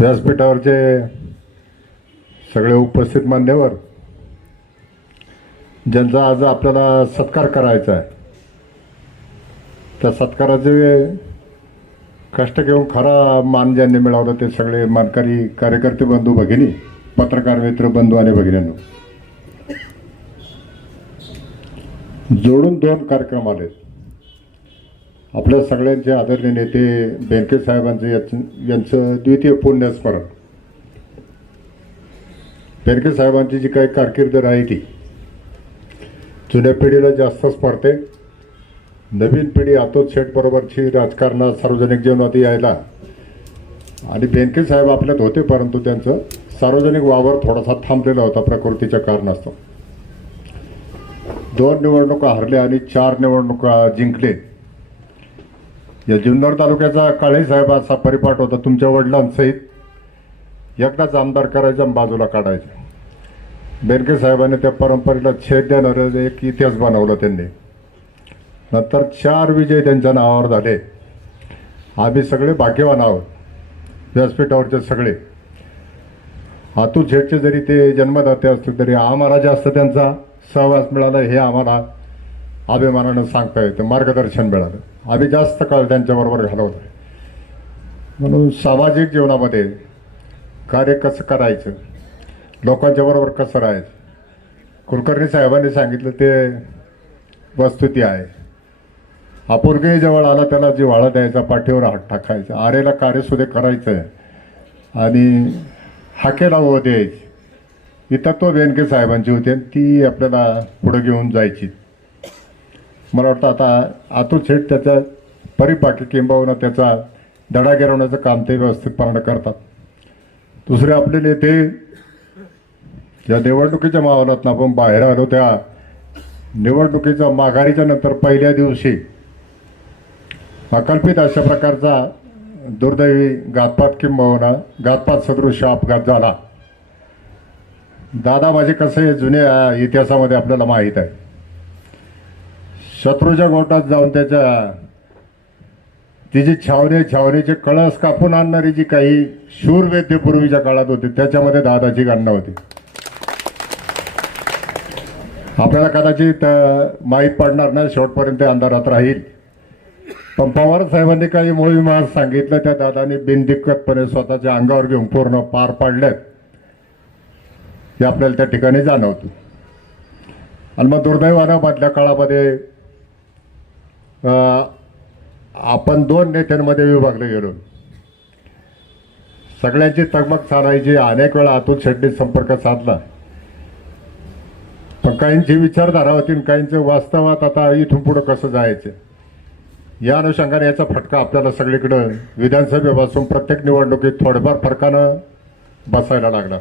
व्यासपीठावरचे सगळे उपस्थित मान्यवर, ज्यांचा आज आपल्याला सत्कार करायचा आहे, त्या सत्काराचे कष्ट घेऊन खरा मान ज्यांनी मिळवला ते सगळे मानकरी कार्यकर्ते बंधू भगिनी, पत्रकार मित्र बंधू आणि भगिनींनो, जोडून दोन कार्यक्रम आले. आपल्या सगळ्यांचे आदरणीय नेते बेनके साहेबांचे यांचं द्वितीय पुण्यस्मरण. बेनके साहेबांची जी काही कारकीर्द राहिली जुन्या पिढीला जास्त स्पर्धे, नवीन पिढी आतोत शेठ बरोबरची राजकारणात सार्वजनिक जीवनात यायला, आणि बेनके साहेब आपल्यात होते परंतु त्यांचं सार्वजनिक वावर थोडासा थांबलेला होता प्रकृतीच्या कारणास्तव. 2 निवडणुका हरल्या आणि 4 निवडणुका जिंकले. या जुन्नर तालुक्याचा काळे साहेब असा परिपाठ होता, तुमच्या वडिलांसहित एकदाच आमदार करायचं बाजूला काढायचं. बेनके साहेबांनी त्या परंपरेला छेद देणारं एक इतिहास बनवला त्यांनी. नंतर 4 विजय त्यांच्या नावावर झाले. आम्ही सगळे भाग्यवान आहोत, व्यासपीठावरचे सगळे. अतुल शेठचे जरी ते जन्मदाते असतील तरी आम्हाला जास्त त्यांचा सहवास मिळाला हे आम्हाला अभिमानानं सांगता येतं. मार्गदर्शन मिळालं, आम्ही जास्त काळ त्यांच्याबरोबर घालवलं. म्हणून सामाजिक जीवनामध्ये कार्य कसं करायचं, लोकांच्या बरोबर कसं राहायचं, कुलकर्णी साहेबांनी सांगितलं ते वस्तुती आहे. आपुलकी जवळ आला त्याला जिव्हाळा द्यायचा, पाठीवर हात टाकायचा, आरेला कार्यसुद्धा करायचं आणि हाकेला ओ द्यायची. ही तत्व बेनके साहेबांची होती आणि ती आपल्याला पुढे घेऊन जायची. मला वाटतं आता अतुल शेठ त्याचा परिपाठी किंबहुना त्याचा दडा गिरवण्याचं काम ते व्यवस्थितपणे करतात. दुसरे आपले नेते या निवडणुकीच्या माहोलातून आपण बाहेर आलो, त्या निवडणुकीच्या माघारीच्या नंतर पहिल्या दिवशी अकल्पित अशा प्रकारचा दुर्दैवी घातपात किंबहुना घातपात सदृश अपघात झाला. दादा माझे कसे जुन्या इतिहासामध्ये आपल्याला माहीत आहे. शत्रूच्या गोटात जाऊन तिची छावणीचे कळस कापून आणणारी जी काही शूरवेद्य पूर्वीच्या काळात होती त्याच्यामध्ये दादाची गणना होती. आपल्याला कदाचित माहीत पडणार नाही, शेवटपर्यंत अंधारात राहील. पण पवार साहेबांनी काही मोहीम आज सांगितलं त्या दादानी बिनदिक्कतपणे स्वतःच्या अंगावर घेऊन पूर्ण पार पाडल्यात हे आपल्याला त्या ठिकाणी जाणवतं. आणि मग दुर्दैवानं मधल्या काळामध्ये आपण 2 नेत्यांमध्ये विभागले गेलो. सगळ्यांची तगमग चालायची. अनेक वेळा अतुल शेठने संपर्क साधला, पण काहींची विचारधारा होती आणि काहींचं वास्तवात आता इथून पुढं कसं जायचं या अनुषंगाने याचा फटका आपल्याला सगळीकडं विधानसभेपासून प्रत्येक निवडणुकीत थोडेफार फरकानं बसायला लागला.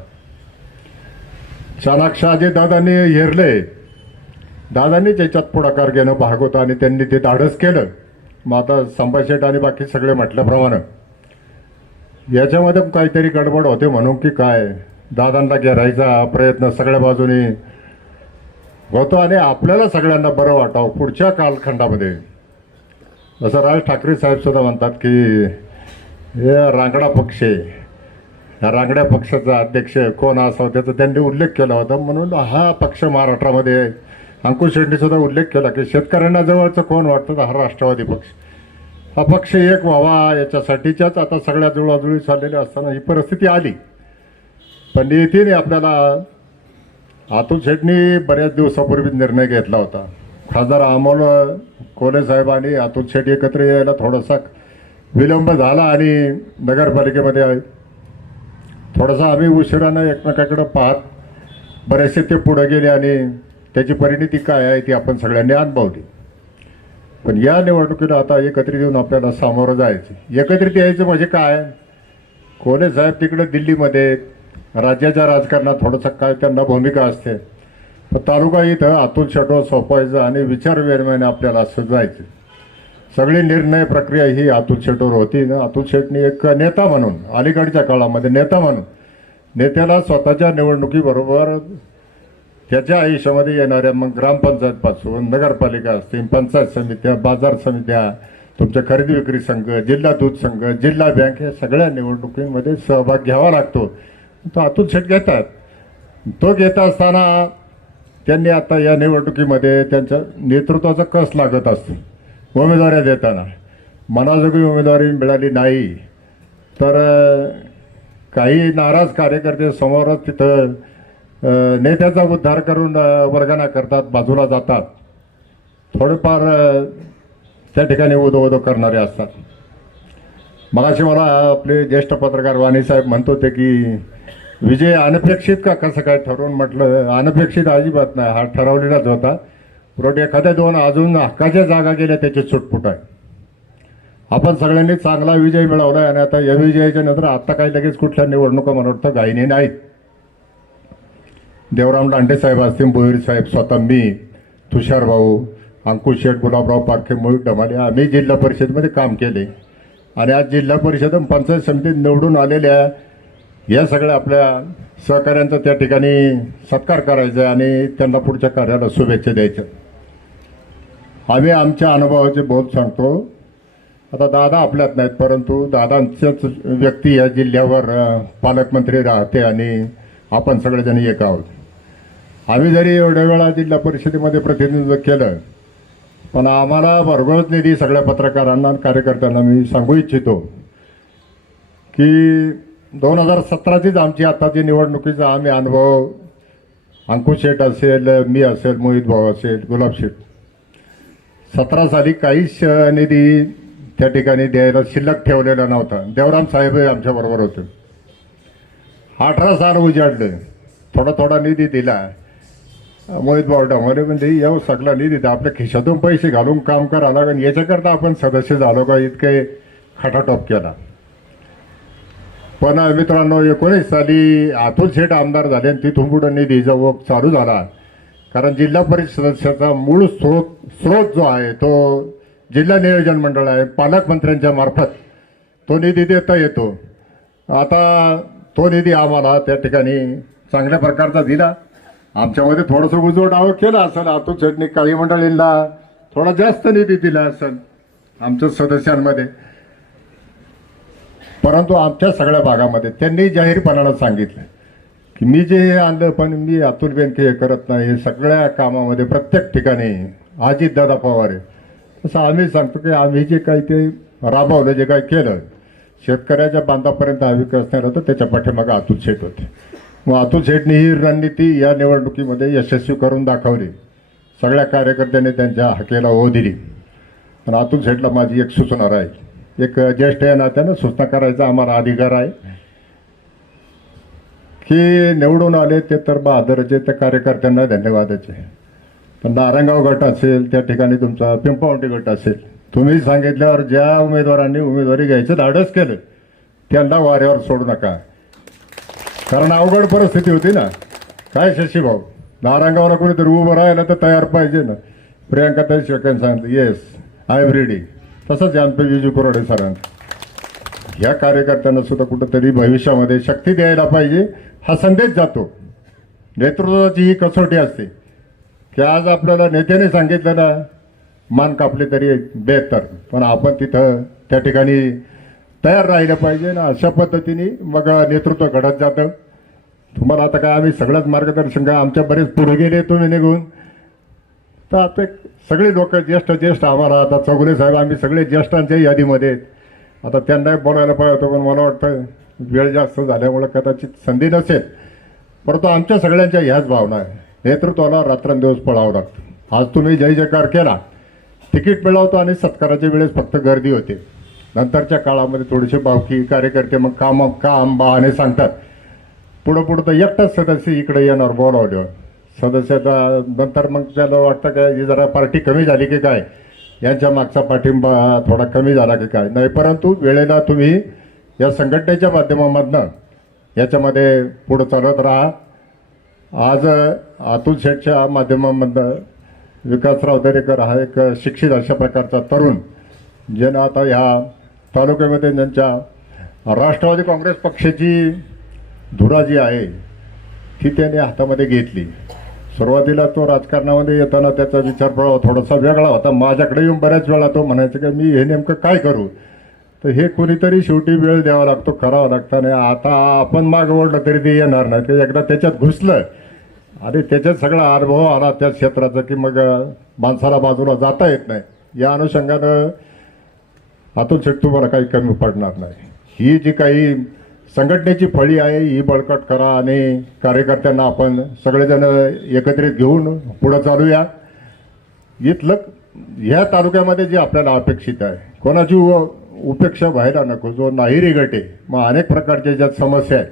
चाणाक्षाजी दादांनी हेरले, दादांनी त्याच्यात पुढाकार घेणं भाग होता आणि त्यांनी ते धाडस केलं. मग आता संभाषेट आणि बाकी सगळे म्हटल्याप्रमाणे याच्यामध्ये काहीतरी गडबड होते म्हणून की काय दादांना घेरायचा प्रयत्न सगळ्या बाजूनी होतो आणि आपल्याला सगळ्यांना बरं वाटावं पुढच्या कालखंडामध्ये. जसं राज ठाकरे साहेब सुद्धा म्हणतात की हे रांगडा पक्ष आहे, या रांगड्या पक्षाचा अध्यक्ष कोण असावं त्याचा त्यांनी उल्लेख केला होता. म्हणून हा पक्ष महाराष्ट्रामध्ये अंकुश शेट्टी सुद्धा उल्लेख केला की शेतकऱ्यांना जवळचं कोण वाटतं तर हा राष्ट्रवादी पक्ष. हा पक्ष एक व्हावा याच्यासाठीच्याच आता सगळ्या जुळवाजुळी चाललेल्या असताना ही परिस्थिती आली. पण नीतीने आपल्याला अतुल शेठनी बऱ्याच दिवसापूर्वी निर्णय घेतला होता. खासदार अमोल कोल्हे साहेब आणि अतुल शेठ एकत्र यायला थोडासा विलंब झाला आणि नगरपालिकेमध्ये थोडासा आम्ही उशिरानं एकमेकाकडे पाहत बरेचसे ते पुढे गेले आणि त्याची परिणिती काय आहे ती आपण सगळ्यांनी अनुभवली. पण या निवडणुकीला आता एकत्रित येऊन आपल्याला सामोरं जायचं. एकत्रित यायचं म्हणजे काय, कोल्हे साहेब तिकडे दिल्लीमध्ये राज्याच्या राजकारणात थोडंसं काय त्यांना भूमिका असते, पण तालुका इथं अतुल शेठवर सोपवायचं आणि विचारविनिमयाने आपल्याला असं जायचं. सगळी निर्णय प्रक्रिया ही अतुल शेठवर होती ना. अतुल शेठनी एक नेता म्हणून अलीकडच्या काळामध्ये नेता म्हणून नेत्याला स्वतःच्या निवडणुकीबरोबर त्याच्या आयुष्यामध्ये येणाऱ्या मग ग्रामपंचायतपासून नगरपालिका असतील, पंचायत समित्या, बाजार समित्या, तुमच्या खरेदी विक्री संघ, जिल्हा दूध संघ, जिल्हा बँक या सगळ्या निवडणुकीमध्ये सहभाग घ्यावा लागतो. तो अतुल शेठ घेतात. तो घेत असताना त्यांनी आता या निवडणुकीमध्ये त्यांच्या नेतृत्वाचा कस लागत असतो उमेदवारी देताना. मनाजोगी उमेदवारी मिळाली नाही तर काही नाराज कार्यकर्ते समोरच तिथं नेत्याचा उद्धार करून वर्गणा करतात, बाजूला जातात. थोडेफार त्या ठिकाणी उदो करणारे असतात. मगाशी मला आपले ज्येष्ठ पत्रकार वाणीसाहेब म्हणत होते की विजय अनपेक्षित का कसं काय ठरवून. म्हटलं अनपेक्षित अजिबात नाही, हा ठरवलेलाच होता. उलट एखाद्या दोन अजून हक्काच्या जागा गेल्या त्याची सुटफुट आहे. आपण सगळ्यांनी चांगला विजय मिळवला आहे आणि आता या विजयाच्या नंतर आता काही लगेच कुठल्या निवडणुका मला वाटतं घाईने नाहीत. देवराम लांडे साहेब असतील, भोईर साहेब, स्वतः मी, तुषार भाऊ, अंकुश शेठ, गुलाबराव पारखे, मोहित डमाले आम्ही जिल्हा परिषदेमध्ये काम केले आणि आज जिल्हा परिषद पंचायत समितीत निवडून आलेल्या या सगळ्या आपल्या सहकाऱ्यांचा त्या ठिकाणी सत्कार करायचा आणि त्यांना पुढच्या कार्याला शुभेच्छा द्यायच्या. आम्ही आमच्या अनुभवाचे बोध सांगतो. आता दादा आपल्यात नाहीत परंतु दादांच्याच व्यक्ती या जिल्ह्यावर पालकमंत्री राहते आणि आपण सगळेजण एक आहोत. आम्ही जरी एवढ्या वेळा जिल्हा परिषदेमध्ये प्रतिनिधित्व केलं पण आम्हाला भरघोस निधी सगळ्या पत्रकारांना आणि कार्यकर्त्यांना मी सांगू इच्छितो की 2017चीच आमची आताची निवडणुकीचा आम्ही अनुभव, अंकुश शेठ असेल, मी असेल, मोहित भाऊ असेल, गुलाब शेठ, 17 साली काहीच निधी त्या ठिकाणी द्यायला शिल्लक ठेवलेला नव्हता. देवराम साहेब आमच्याबरोबर होते. 18 साल उजाडलं, थोडा थोडा निधी दिला. मोहित भाऊ डमाले म्हणजे येऊ सगळा निधी दिला. आपल्या खिशातून पैसे घालून काम करा लागेल याच्याकरता आपण सदस्य झालो का इतके खटाटोप केला. पण मित्रांनो 19 साली अतुल शेठ आमदार झाले आणि तिथून पुढे निधीचा ओघ चालू झाला. कारण जिल्हा परिषद सदस्याचा मूळ स्रोत जो आहे तो जिल्हा नियोजन मंडळ आहे. पालकमंत्र्यांच्या मार्फत तो निधी देता येतो. आता तो निधी आम्हाला त्या ठिकाणी चांगल्या प्रकारचा दिला. आमच्यामध्ये थोडंसं उजवड डाव केला असेल. अतुल शेठनी काही मंडळींना थोडा जास्त निधी दिला असेल आमच्या सदस्यांमध्ये. परंतु आमच्या सगळ्या भागामध्ये त्यांनी जाहीरपणानं सांगितलं की मी जे हे आणलं पण मी अतुल बेनके हे करत नाही. हे सगळ्या कामामध्ये प्रत्येक ठिकाणी अजितदादा पवार आहे. तसं आम्ही सांगतो की आम्ही जे काही ते राबवलं, जे काही केलं शेतकऱ्याच्या बांधापर्यंत हा विकास नाही होता त्याच्या पाठीमागे अतुल शेठ होते. मग अतुल शेठनी ही रणनीती या निवडणुकीमध्ये यशस्वी करून दाखवली. सगळ्या कार्यकर्त्यांनी त्यांच्या हाकेला ओ दिली. पण अतुल शेठला माझी एक सूचना राहील, एक ज्येष्ठ या नात्यानं सूचना करायचा आम्हाला अधिकार आहे की निवडून आले ते तर बहादरचे, त्या कार्यकर्त्यांना धन्यवादाचे. पण नारायणगाव गट असेल, त्या ठिकाणी तुमचा पिंपळवंटी गट असेल, तुम्ही सांगितल्यावर ज्या उमेदवारांनी उमेदवारी घ्यायचं धाडस केलं त्यांना वाऱ्यावर सोडू नका. कारण अवघड परिस्थिती होती ना. काय शशीभाऊ, नारायणगावला कोणीतरी उभं राहायला तर तयार पाहिजे ना. प्रियांका ताई शेळकेंनी सांगितलं येस आय एम रेडी. तसंच आमचं विजू कोरडे सरांचं. ह्या कार्यकर्त्यांना सुद्धा कुठंतरी भविष्यामध्ये शक्ती द्यायला पाहिजे हा संदेश जातो. नेतृत्वाची ही कसोटी असते की आज आपल्याला नेत्याने सांगितलं ना मान कापले तरी बेहतर, पण आपण तिथं त्या ठिकाणी तयार राहिलं पाहिजे ना. अशा पद्धतीने मग नेतृत्व घडत जातं. तुम्हाला आता काय आम्ही सगळंच मार्गदर्शन काय, आमच्या बरेच पुढे गेले तुम्ही निघून. तर आता सगळे लोक ज्येष्ठ आम्हाला आता चौगुले साहेब आम्ही सगळे ज्येष्ठांच्या यादीमध्ये आहेत. आता त्यांनाही बोलायला पाहिजे होतं पण मला वाटतं वेळ जास्त झाल्यामुळे कदाचित संधी नसेल. परंतु आमच्या सगळ्यांच्या ह्याच भावना आहे. नेतृत्वाला रात्रंदिवस पळावं लागतं. आज तुम्ही जय जयकार केला, तिकीट मिळवतो आणि सत्काराच्या वेळेस फक्त गर्दी होते. नंतरच्या काळामध्ये थोडेसे बावकी कार्यकर्ते मग काम बहाणे सांगतात. पुढं तर एकटाच सदस्य इकडे येणार बोलावल्यावर सदस्याचा. नंतर मग त्याला वाटतं काय ही जरा पार्टी कमी झाली की काय, यांच्या मागचा पाठिंबा थोडा कमी झाला की काय. नाही, परंतु वेळेला तुम्ही या संघटनेच्या माध्यमामधनं याच्यामध्ये पुढं चालत राहा. आज अतुल शेठच्या माध्यमामधनं विकासराव दरेकर हा एक शिक्षित अशा प्रकारचा तरुण ज्यानं आता ह्या तालुक्यामध्ये ज्यांच्या राष्ट्रवादी काँग्रेस पक्षाची धुरा जी आहे ती त्याने हातामध्ये घेतली. सुरुवातीला तो राजकारणामध्ये येताना त्याचा विचार प्रवाह थोडासा वेगळा होता. माझ्याकडे येऊन बऱ्याच वेळा तो म्हणायचा की मी हे नेमकं काय करू. तर हे कोणीतरी शेवटी वेळ द्यावा लागतो, करावं लागतं. आणि आता आपण मागं ओढलं तरी ते येणार नाही. ते एकदा त्याच्यात घुसलं आणि त्याच्यात सगळा अनुभव आला त्या क्षेत्राचा की मग माणसाला बाजूला जाता येत नाही. या अनुषंगानं अतुल शेठ तुम्हाला काही कमी पडणार नाही. ही जी काही संघटनेची फळी आहे ही बळकट करा आणि कार्यकर्त्यांना आपण सगळेजण एकत्रित घेऊन पुढं चालूया. इथलं ह्या तालुक्यामध्ये जे आपल्याला अपेक्षित आहे, कोणाची उपेक्षा व्हायला नको. जो नाही रिगटे मग अनेक प्रकारच्या ज्यात समस्या आहेत,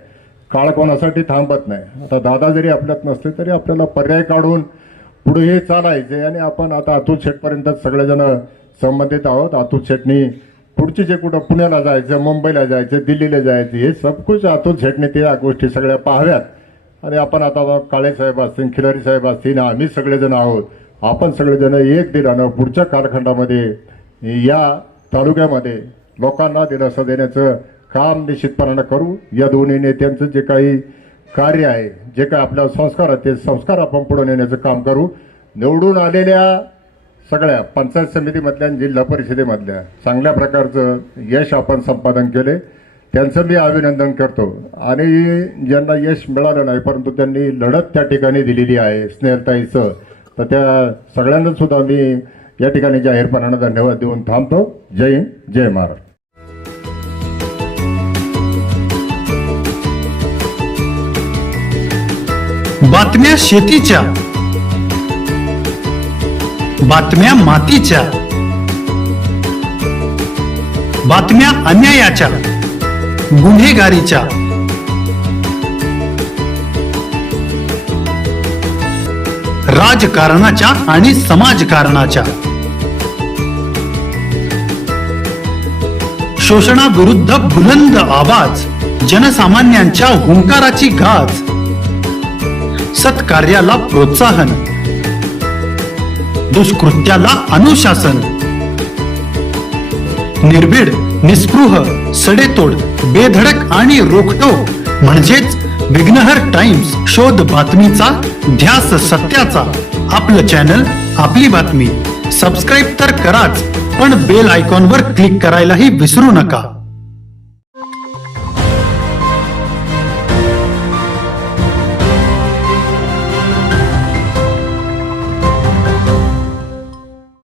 काळ कोणासाठी थांबत नाही. आता दादा जरी आपल्यात नसले तरी आपल्याला पर्याय काढून पुढे हे चालायचे. आणि आपण आता अतुल शेठपर्यंत सगळेजण संबंधित आहोत. अतुल शेठनी पुढचे जे कुठं पुण्याला जायचं, मुंबईला जायचं, दिल्लीला जायचं, हे सब कुछ अतुल शेठने त्या गोष्टी सगळ्या पाहाव्यात. आणि आपण आता काळे साहेब असतील, खिलारी साहेब असतील, आम्ही सगळेजण आहोत. आपण सगळेजण एक दिलानं पुढच्या कालखंडामध्ये या तालुक्यामध्ये लोकांना दिलासा देण्याचं काम निश्चितपणानं करू. या दोन्ही नेत्यांचं जे काही कार्य आहे, जे काही आपल्या संस्कार आहेत, ते संस्कार आपण पुढे नेण्याचं काम करू. निवडून आलेल्या सगळ्या पंचायत समितीमधल्या आणि जिल्हा परिषदेमधल्या चांगल्या प्रकारचं यश आपण संपादन केले, त्यांचं मी अभिनंदन करतो. आणि ज्यांना यश मिळालं नाही परंतु त्यांनी लढत त्या ठिकाणी दिलेली आहे स्नेहलताईचं, तर त्या सगळ्यांना सुद्धा मी या ठिकाणी जाहीरपणानं धन्यवाद देऊन थांबतो. जय हिंद, जय महाराष्ट्र. बातम्या शेतीच्या, बातम्या मातीच्या, बातम्या अन्यायाच्या, गुन्हेगारीच्या, राजकारणाच्या आणि समाजकारणाच्या, शोषणाविरुद्ध बुलंद आवाज, जनसामान्यांच्या हुंकाराची गाज, सत्कार्याला प्रोत्साहन, दुष्कृत्याला अनुशासन, निर्भीड, निस्पृह, सडेतोड, बेधडक आणि रोखटोक म्हणजेच विघ्नहर टाइम्स. शोध बातमीचा, ध्यास सत्याचा. आपलं चॅनल, आपली बातमी. सबस्क्राईब तर कराच, पण बेल आयकॉनवर क्लिक करायलाही विसरू नका.